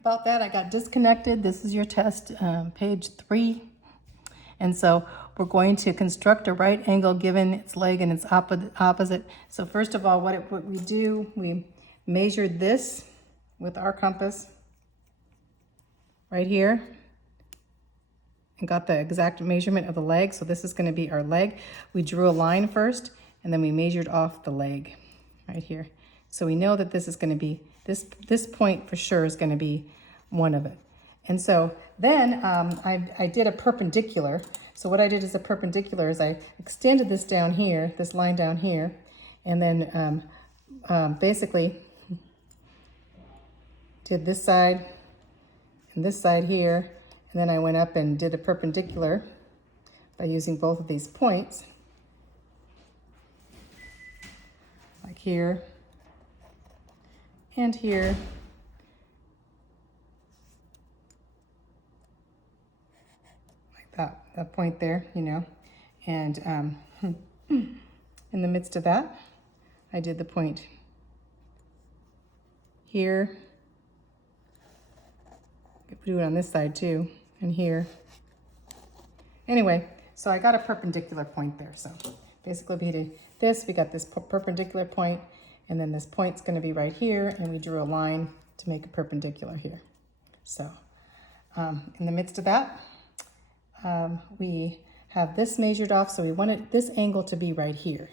About that, I got disconnected. This is your test, page 3. And so we're going to construct a right angle given its leg and its opposite. So first of all, what we do, we measured this with our compass right here and got the exact measurement of the leg. So this is going to be our leg. We drew a line first and then we measured off the leg right here. So we know that this is going to be, this point for sure is going to be one of it. And so then I did a perpendicular. So what I did as a perpendicular is I extended this down here, this line down here, and then basically did this side and this side here. And then I went up and did a perpendicular by using both of these points, like here and here. Like that point there, you know. And in the midst of that, I did the point here. I could do it on this side too, and here. Anyway, so I got a perpendicular point there. So basically we did this, we got this perpendicular point, and then this point's going to be right here, and we drew a line to make a perpendicular here. So in the midst of that, we have this measured off, so we wanted this angle to be right here.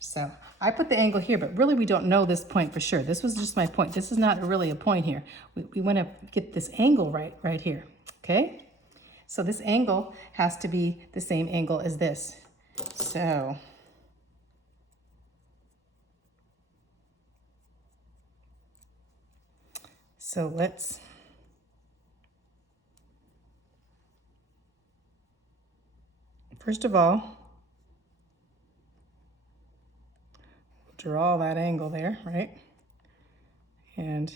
So I put the angle here, but really we don't know this point for sure. This was just my point. This is not really a point here. We want to get this angle right here, okay? So this angle has to be the same angle as this. So let's first of all draw that angle there, right? And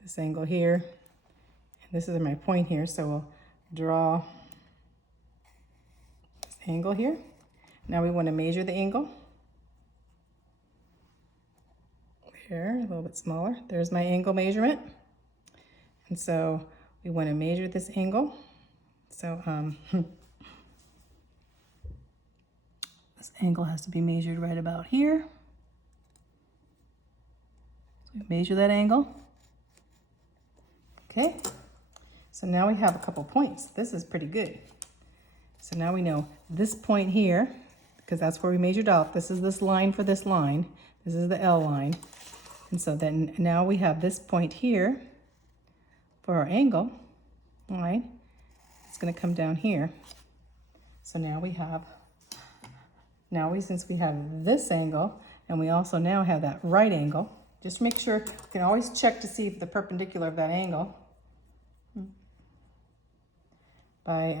this angle here, and this is my point here, so we'll draw this angle here. Now we want to measure the angle. There, a little bit smaller. There's my angle measurement. And so we want to measure this angle. So this angle has to be measured right about here. So we measure that angle. Okay. So now we have a couple points. This is pretty good. So now we know this point here, because that's where we measured out. This is this line for this line. This is the L line. And so then now we have this point here for our angle, all right? It's going to come down here. So now we have, since we have this angle, and we also now have that right angle, just make sure, you can always check to see if the perpendicular of that angle by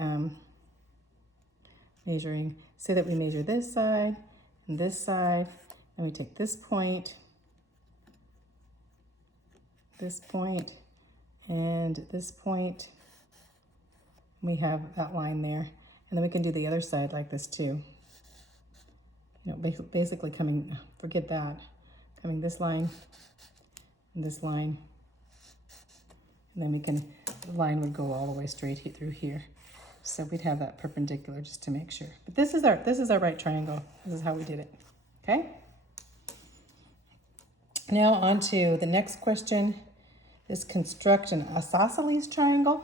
measuring, say that we measure this side, and we take this point, and this point. We have that line there. And then we can do the other side like this too. You know, basically coming, forget that, coming this line and this line. And then we can, the line would go all the way straight through here. So we'd have that perpendicular just to make sure. But this is our right triangle. This is how we did it, okay? Now on to the next question. Is construct an isosceles triangle.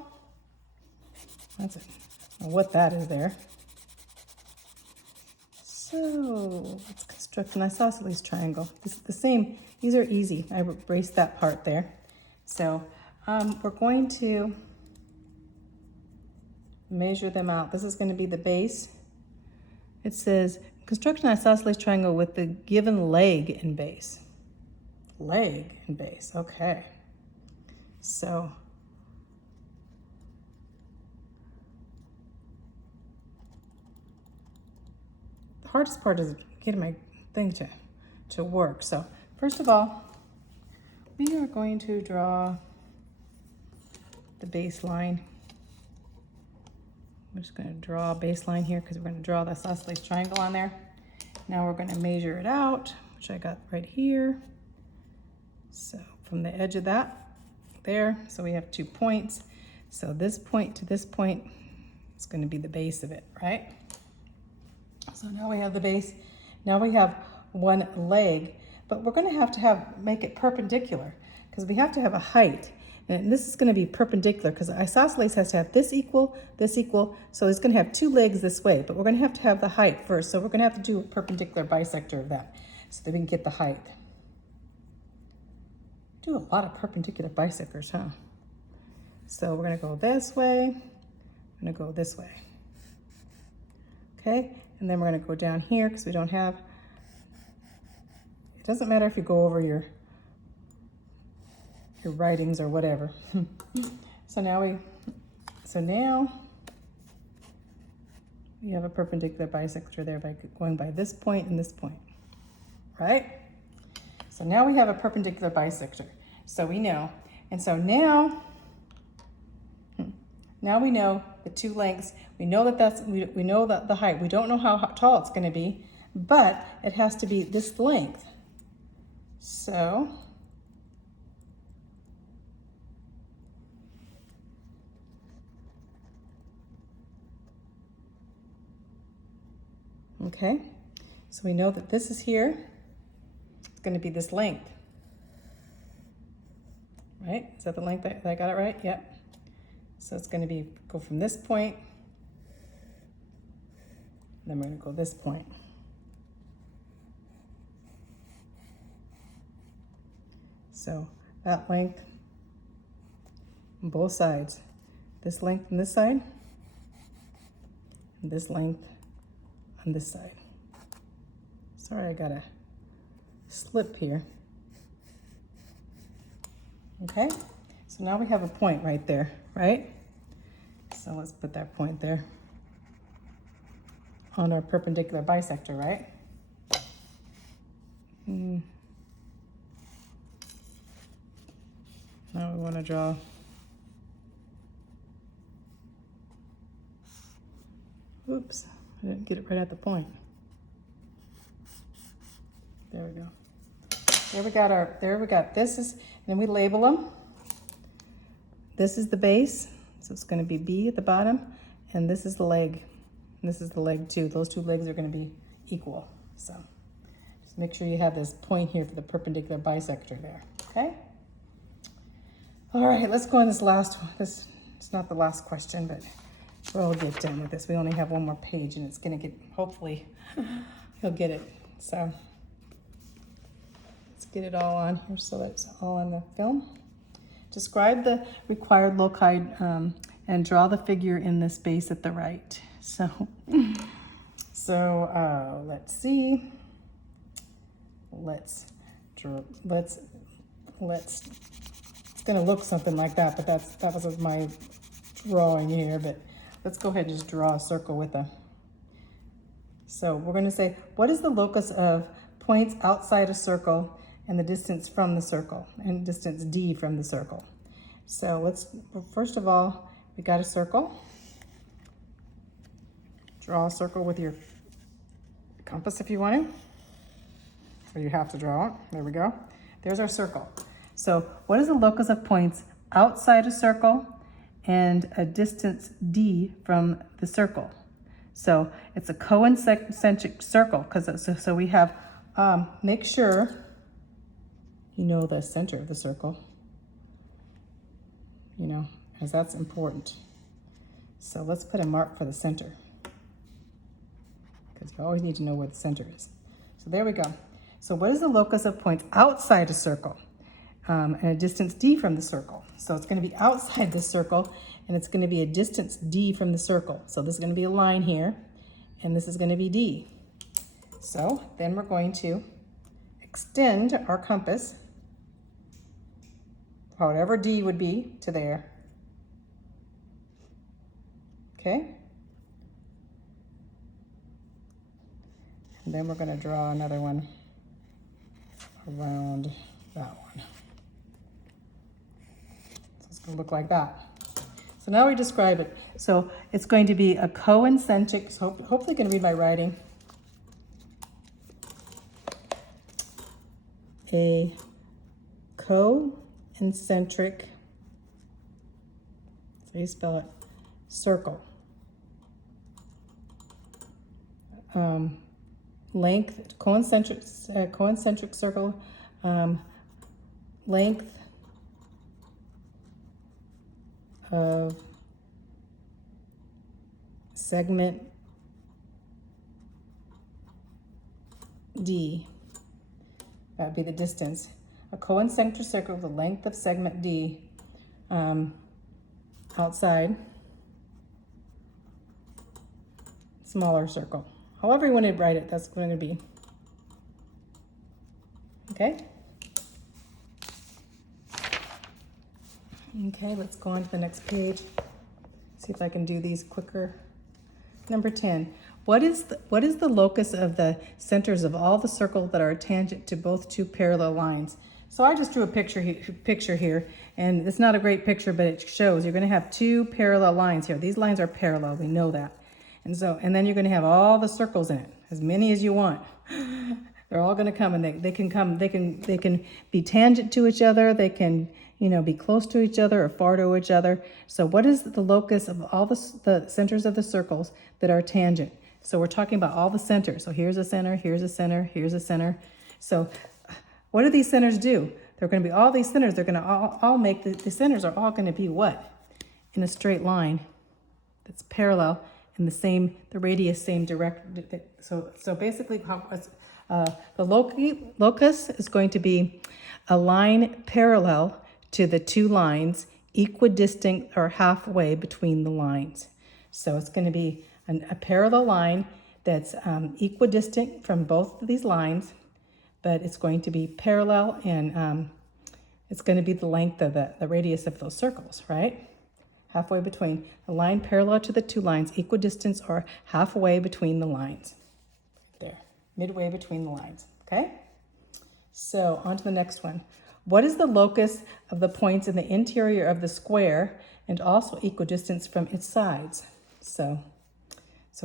That's it. What that is there. So let's construct an isosceles triangle. This is the same. These are easy. I erased that part there. So we're going to measure them out. This is going to be the base. It says construct an isosceles triangle with the given leg and base. Leg and base. Okay. So the hardest part is getting my thing to work. So first of all, we are going to draw the baseline. I'm just going to draw a baseline here because we're going to draw the isosceles triangle on there. Now we're going to measure it out, which I got right here. So from the edge of that, there. So we have 2 points. So this point to this point is going to be the base of it, right? So now we have the base. Now we have one leg, but we're going to make it perpendicular because we have to have a height. And this is going to be perpendicular because isosceles has to have this equal, so it's going to have 2 legs this way, but we're going to have the height first. So we're going to have to do a perpendicular bisector of that so that we can get the height. Do a lot of perpendicular bisectors, huh? So we're going to go this way, I'm going to go this way. Okay, and then we're going to go down here because we don't have, it doesn't matter if you go over your writings or whatever. So now we have a perpendicular bisector there by going by this point and this point, right? So now we have a perpendicular bisector. So we know, and so now we know the 2 lengths. We know that we know that the height. We don't know how tall it's going to be, but it has to be this length. So okay, so we know that this is here. It's going to be this length, right? Is that the length that I got it right? Yep. So it's going to go from this point, then we're going to go this point. So that length on both sides, this length on this side, and this length on this side. Sorry, I got a slip here. Okay, so now we have a point right there, right? So let's put that point there on our perpendicular bisector, right? Now we want to draw oops, I didn't get it right at the point. There we go. There we got this is, and then we label them. This is the base, so it's going to be B at the bottom, and this is the leg. And this is the leg too. Those 2 legs are going to be equal. So just make sure you have this point here for the perpendicular bisector there, okay? All right, let's go on this last one. This it's not the last question, but we'll get done with this. We only have 1 more page, and it's going to get, hopefully, you'll get it. So let's get it all on here so that it's all on the film. Describe the required loci and draw the figure in the space at the right. So let's see. Let's it's going to look something like that, but that was my drawing here, but let's go ahead and just draw a circle with a. So we're going to say, what is the locus of points outside a circle and the distance from the circle, and distance D from the circle? So first of all, we got a circle. Draw a circle with your compass if you want to. So you have to draw it. There we go. There's our circle. So what is the locus of points outside a circle and a distance D from the circle? So it's a concentric circle, so we have, make sure you know the center of the circle, as that's important. So let's put a mark for the center, because you always need to know where the center is. So there we go. So what is the locus of points outside a circle and a distance D from the circle? So it's going to be outside the circle, and it's going to be a distance D from the circle. So this is going to be a line here, and this is going to be D. So then we're going to extend our compass, whatever D would be, to there. Okay? And then we're going to draw another one around that one. So it's going to look like that. So now we describe it. So it's going to be a concentric, so hopefully you can read my writing. A concentric how you spell it, circle. Length, concentric circle, length of segment D. That would be the distance. A concentric circle with the length of segment D outside, smaller circle. However you want to write it, that's going to be. Okay? Okay, let's go on to the next page. See if I can do these quicker. Number 10. What is the locus of the centers of all the circles that are tangent to both two parallel lines? So I just drew a picture here, and it's not a great picture, but it shows you're going to have two parallel lines here. These lines are parallel, we know that. And then you're going to have all the circles in it, as many as you want. They're all going to come, and they can be tangent to each other. They can, be close to each other or far to each other. So what is the locus of all the centers of the circles that are tangent? So we're talking about all the centers. So here's a center, here's a center, here's a center. So what do these centers do? They're going to be all these centers. They're going to all make, the centers are all going to be what? In a straight line that's parallel in the radius, same direct. So basically the locus is going to be a line parallel to the two lines, equidistant or halfway between the lines. So it's going to be a parallel line that's equidistant from both of these lines, but it's going to be parallel, and it's going to be the length of the radius of those circles, right? Halfway between a line parallel to the two lines, equidistant or halfway between the lines. There, midway between the lines, okay? So on to the next one. What is the locus of the points in the interior of the square and also equidistant from its sides? So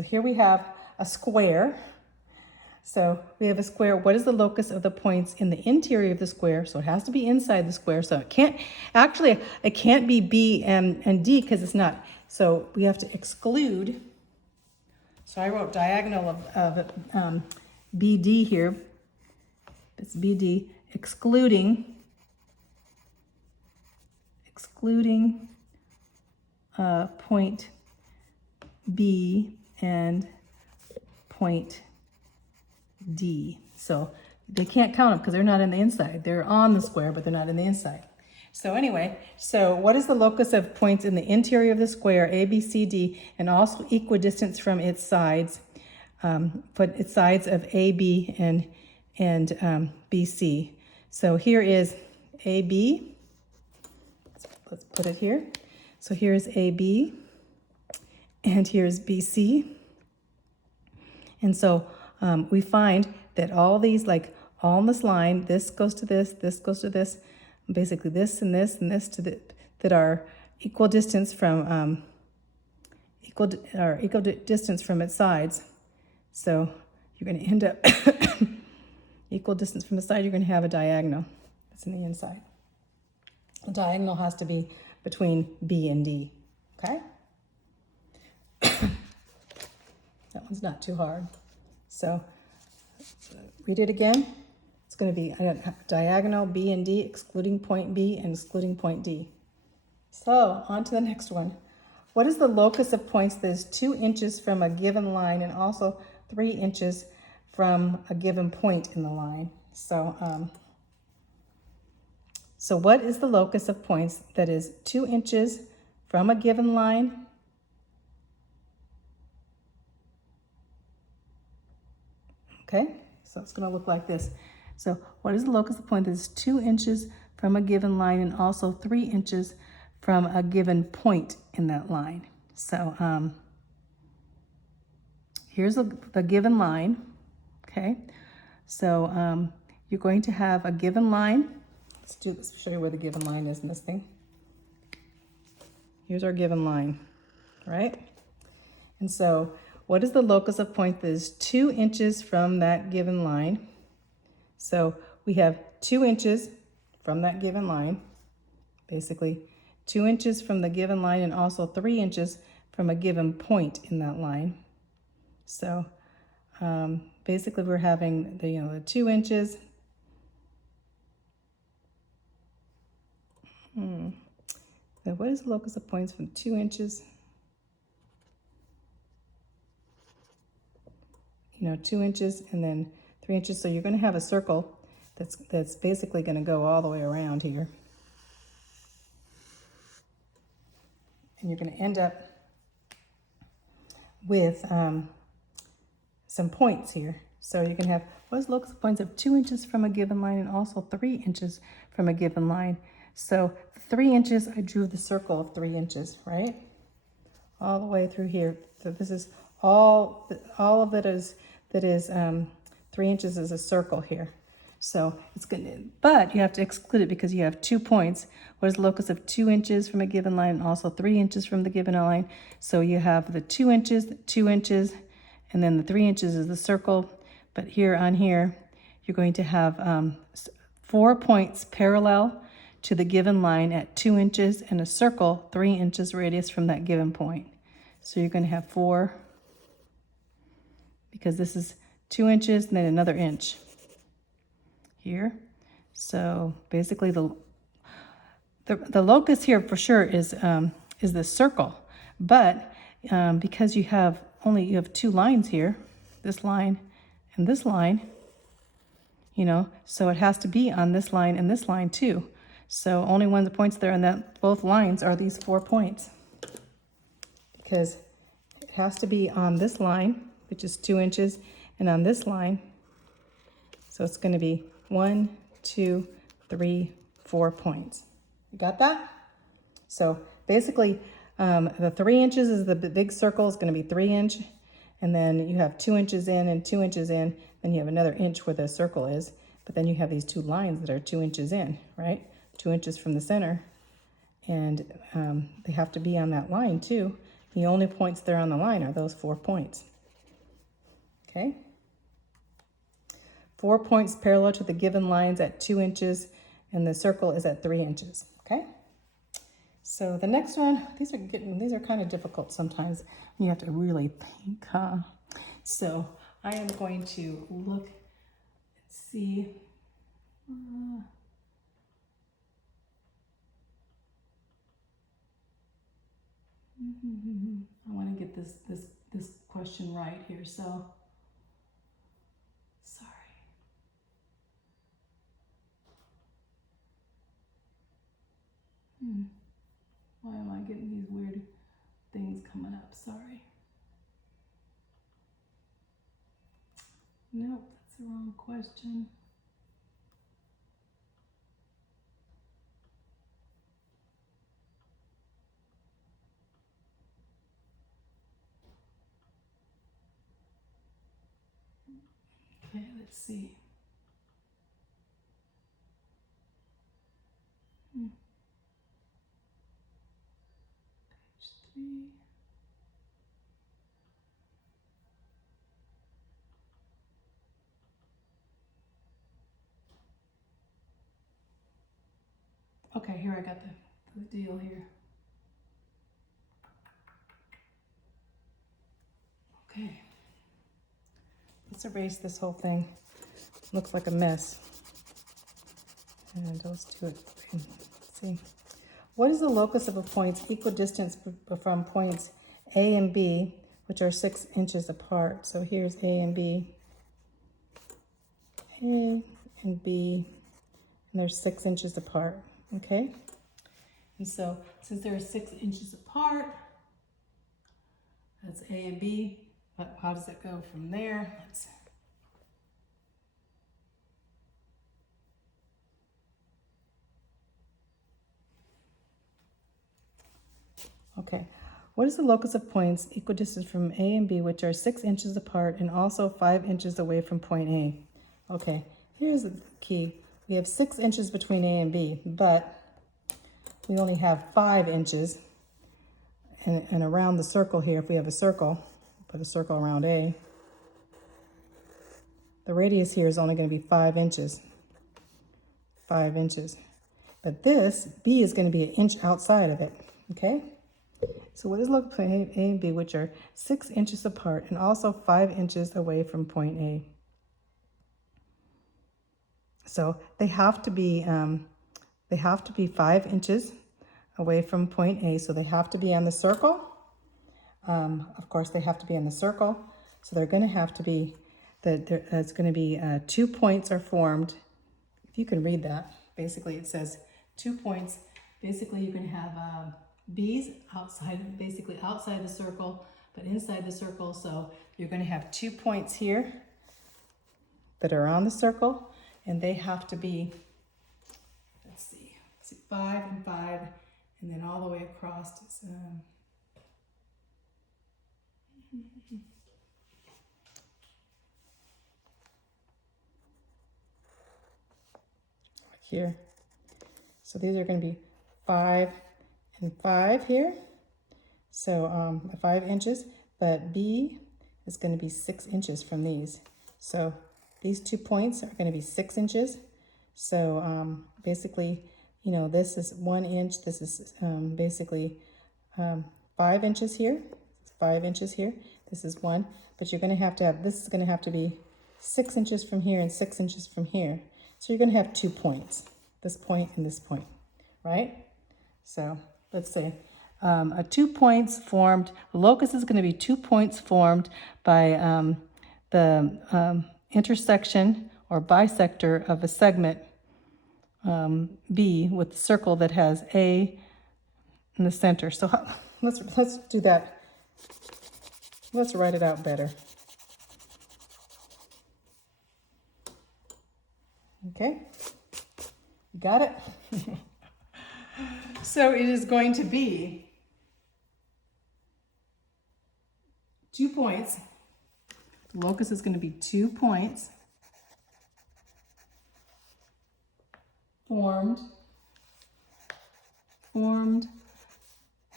here we have a square. So we have a square. What is the locus of the points in the interior of the square? So it has to be inside the square. So it can't be B and D because it's not. So we have to exclude. So I wrote diagonal of BD here. It's BD, excluding point B and point D. So they can't count them because they're not in the inside. They're on the square, but they're not in the inside. So anyway, so what is the locus of points in the interior of the square, A, B, C, D, and also equidistant from its sides, but its sides of A, B, and BC. So here is AB. Let's put it here. So here's AB, and here's BC. And so we find that all these, like all in this line, this goes to this goes to this, basically this and this and this that are equal distance from equal distance from its sides. So you're going to end up equal distance from the side. You're going to have a diagonal that's in the inside. The diagonal has to be between B and D. Okay. That one's not too hard. So read it again. It's going to be diagonal B and D, excluding point B and excluding point D. So on to the next one. What is the locus of points that is 2 inches from a given line and also 3 inches from a given point in the line? So what is the locus of points that is 2 inches from a given line Okay, so it's going to look like this. So what is the locus of point that is 2 inches from a given line and also 3 inches from a given point in that line? So here's the given line, okay? So you're going to have a given line. Let's show you where the given line is in this thing. Here's our given line, right? And so what is the locus of point that is 2 inches from that given line? So we have 2 inches from that given line, basically 2 inches from the given line and also 3 inches from a given point in that line. So basically we're having the 2 inches. Now what is the locus of points from 2 inches? 2 inches and then 3 inches. So you're going to have a circle that's basically going to go all the way around here. And you're going to end up with some points here. So you can have, what is the locus of points of 2 inches from a given line and also 3 inches from a given line? So 3 inches, I drew the circle of 3 inches, right? All the way through here. So this is all of it is, 3 inches is a circle here. So it's good, but you have to exclude it because you have 2 points. What is the locus of 2 inches from a given line and also 3 inches from the given line? So you have the 2 inches, and then the 3 inches is the circle. But here on here, you're going to have 4 points parallel to the given line at 2 inches and a circle 3 inches radius from that given point. So you're going to have 4, because this is 2 inches and then another inch here. So basically the locus here for sure is the circle, but because you have 2 lines here, this line and this line, so it has to be on this line and this line too. So only one of the points there, and that both lines are these 4 points, because it has to be on this line, which is 2 inches, and on this line. So it's going to be 1, 2, 3, 4 points. You got that? So basically, the 3 inches is the big circle, is going to be 3 inch, and then you have 2 inches in and 2 inches in, then you have another inch where the circle is, but then you have these 2 lines that are 2 inches in, right? 2 inches from the center, and they have to be on that line too. The only points there on the line are those 4 points. Okay? 4 points parallel to the given lines at 2 inches, and the circle is at 3 inches. Okay? So the next one, these are kind of difficult sometimes. You have to really think, huh? So I am going to look and see. I want to get this question right here. So sorry. Why am I getting these weird things coming up? Sorry. Nope, that's the wrong question. Okay, let's see. Page 3. Okay, here I got the deal here. Okay. Let's erase this whole thing. Looks like a mess. And let's do it. Let's see. What is the locus of a point's equidistance from points A and B, which are 6 inches apart? So here's A and B. A and B, and they're 6 inches apart. Okay? And so since they're 6 inches apart, that's A and B. But how does it go from there? Okay. What is the locus of points equidistant from A and B, which are 6 inches apart and also 5 inches away from point A? Okay, here's the key. We have 6 inches between A and B, but we only have 5 inches. And around the circle here, if we have a circle, put a circle around A, the radius here is only going to be 5 inches. 5 inches. But this, B is going to be an inch outside of it, okay? So what is locus point A and B, which are 6 inches apart and also 5 inches away from point A? So they have to be 5 inches away from point A. So they have to be on the circle. Of course, they have to be in the circle. So they're going to have to be, it's going to be 2 points are formed. If you can read that, basically it says 2 points. Basically, you can have B's outside, basically outside the circle, but inside the circle. So you're going to have 2 points here that are on the circle, and they have to be, let's see 5 and 5, and then all the way across is here. So these are going to be 5 and 5 here. So 5 inches, but B is going to be 6 inches from these. So these 2 points are going to be 6 inches. So basically, you know, this is 1 inch. This is basically 5 inches here. 5 inches here. This is 1. But you're going to have, this is going to have to be 6 inches from here and 6 inches from here. So you're going to have 2 points, this point and this point, right? So let's say a 2 points formed, the locus is going to be 2 points formed by the intersection or bisector of a segment B with the circle that has A in the center. So let's do that. Let's write it out better. Okay, got it? So it is going to be 2 points. The locus is going to be 2 points formed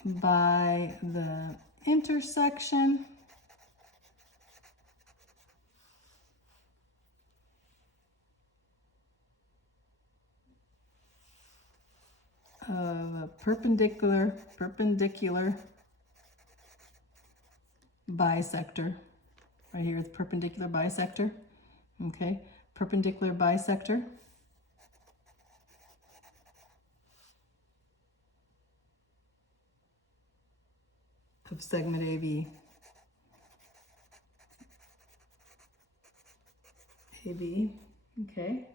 by the intersection of a perpendicular bisector. Right here is perpendicular bisector. Okay, perpendicular bisector of segment AB. Okay,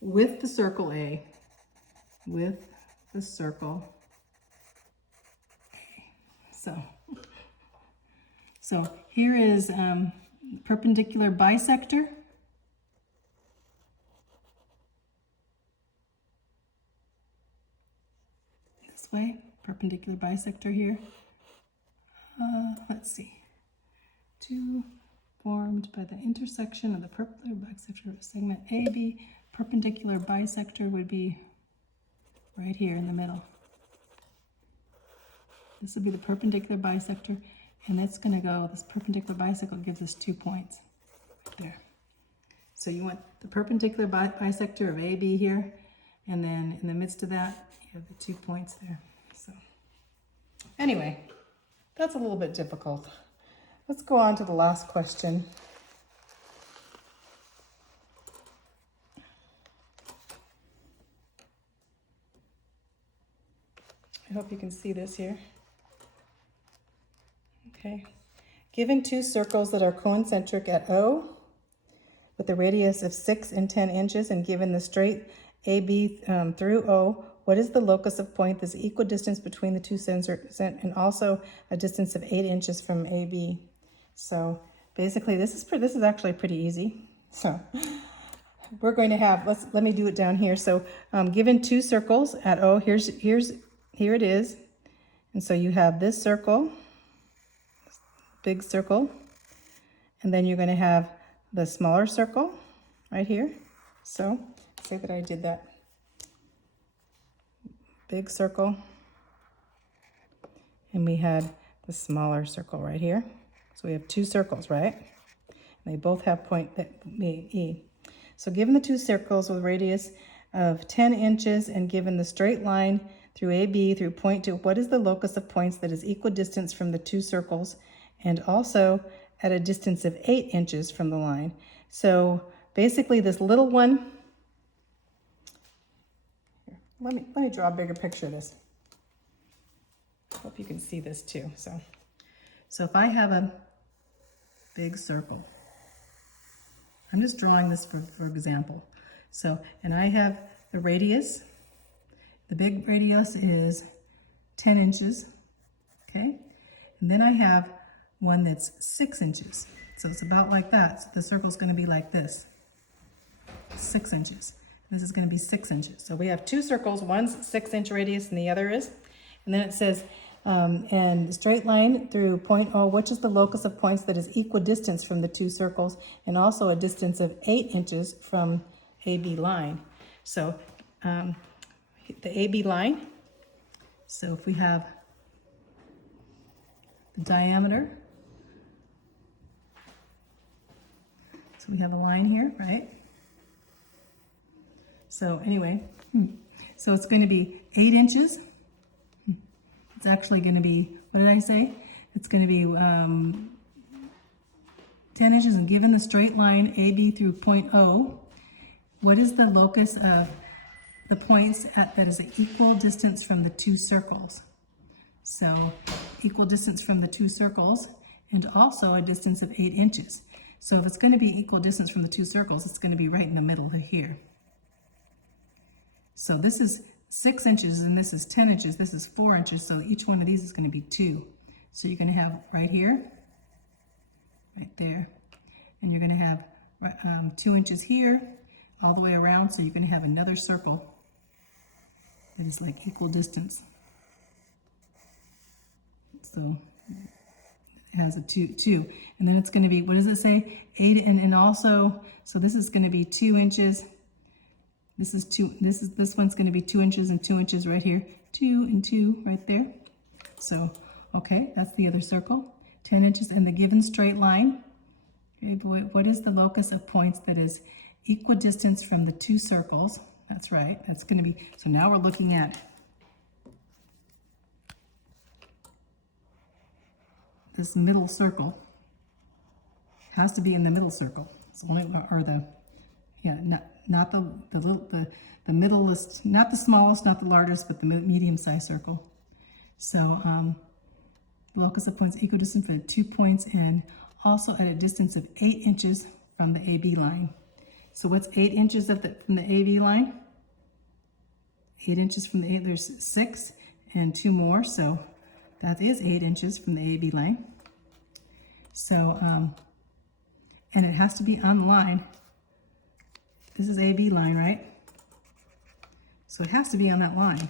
with the circle A. With the circle A. So here is perpendicular bisector. This way, perpendicular bisector here. Let's see. 2 formed by the intersection of the perpendicular bisector of segment AB. Perpendicular bisector would be right here in the middle. This would be the perpendicular bisector, and it's going to go, this perpendicular bisector gives us 2 points right there. So you want the perpendicular bisector of AB here, and then in the midst of that, you have the 2 points there. So anyway, that's a little bit difficult. Let's go on to the last question. I hope you can see this here. Okay. Given 2 circles that are concentric at O with a radius of 6 and 10 inches, and given the straight AB through O, what is the locus of point that's equidistant between the 2 centers and also a distance of 8 inches from AB? So basically this is actually pretty easy. So we're going to have, let me do it down here. So given 2 circles at O, here it is. And so you have this circle, big circle, and then you're going to have the smaller circle right here. So say that I did that. Big circle, and we had the smaller circle right here. So we have 2 circles, right? And they both have point E. So given the 2 circles with radius of 10 inches and given the straight line through AB through point 2, what is the locus of points that is equidistant from the two circles and also at a distance of 8 inches from the line? So basically this little one, let me draw a bigger picture of this. Hope you can see this too. So if I have a big circle, I'm just drawing this for example. So, and I have the radius. The big radius is 10 inches, okay? And then I have one that's 6 inches. So it's about like that. So the circle's gonna be like this, 6 inches. This is gonna be 6 inches. So we have two circles, one's 6-inch radius and the other is. And then it says, and straight line through point O, which is the locus of points that is equidistant from the two circles and also a distance of 8 inches from AB line. So the AB line, so if we have the diameter, so we have a line here, right? So anyway, so it's going to be 8 inches. It's actually going to be, what did I say? It's going to be 10 inches, and given the straight line AB through point O, what is the locus of the points that is an equal distance from the two circles? So equal distance from the two circles and also a distance of 8 inches. So if it's going to be equal distance from the two circles, it's going to be right in the middle of here. So this is 6 inches and this is 10 inches. This is 4 inches. So each one of these is going to be 2. So you're going to have right here, right there, and you're going to have 2 inches here all the way around. So you're going to have another circle that is like equal distance. So it has a two, and then it's going to be, what does it say? 8, and also, so this is going to be 2 inches. This is 2. This one's going to be 2 inches and 2 inches right here. 2 and 2 right there. So okay, that's the other circle. 10 inches and the given straight line. Okay, boy, what is the locus of points that is equidistant from the two circles? That's right. That's going to be, so now we're looking at this middle circle. It has to be in the middle circle. It's only, or the, yeah, not the middleest, not the smallest, not the largest, but the medium-sized circle. So the locus of points equidistant for the 2 points and also at a distance of 8 inches from the AB line. So what's 8 inches from the AB line? 8 inches from the 8, there's 6 and 2 more, so that is 8 inches from the AB line. So, and it has to be on the line. This is AB line, right? So it has to be on that line.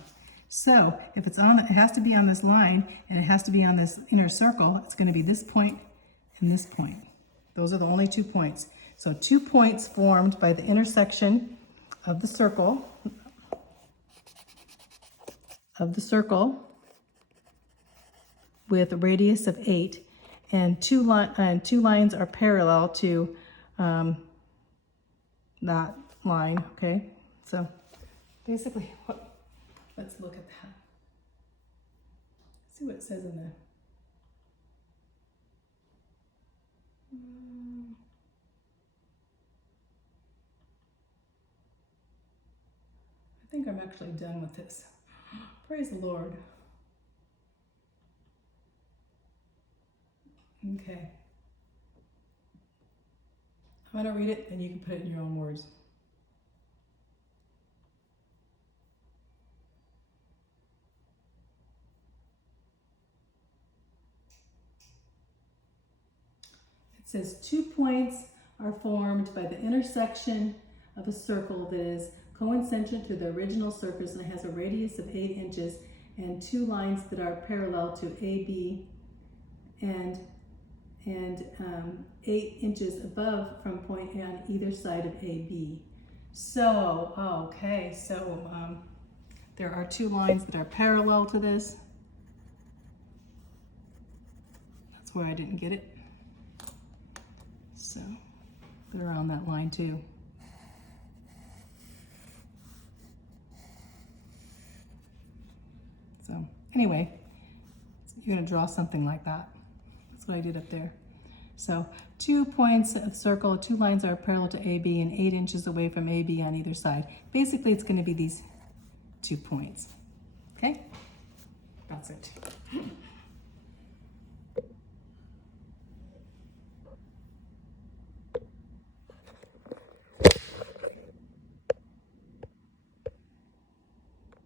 So if it's on, it has to be on this line and it has to be on this inner circle. It's going to be this point and this point. Those are the only 2 points. So 2 points formed by the intersection of the circle, with a radius of 8, and two lines are parallel to that line. Okay, so basically, let's look at that. See what it says in there. I think I'm actually done with this. Praise the Lord. Okay. I'm going to read it and you can put it in your own words. It says 2 points are formed by the intersection of a circle that is coincentric to the original surface and it has a radius of 8 inches and 2 lines that are parallel to AB and 8 inches above from point A on either side of AB. So, okay, so there are 2 lines that are parallel to this. That's where I didn't get it. So they're on that line too. So anyway, you're gonna draw something like that. That's what I did up there. So 2 points of circle, 2 lines are parallel to AB and 8 inches away from AB on either side. Basically, it's gonna be these 2 points, okay? That's it.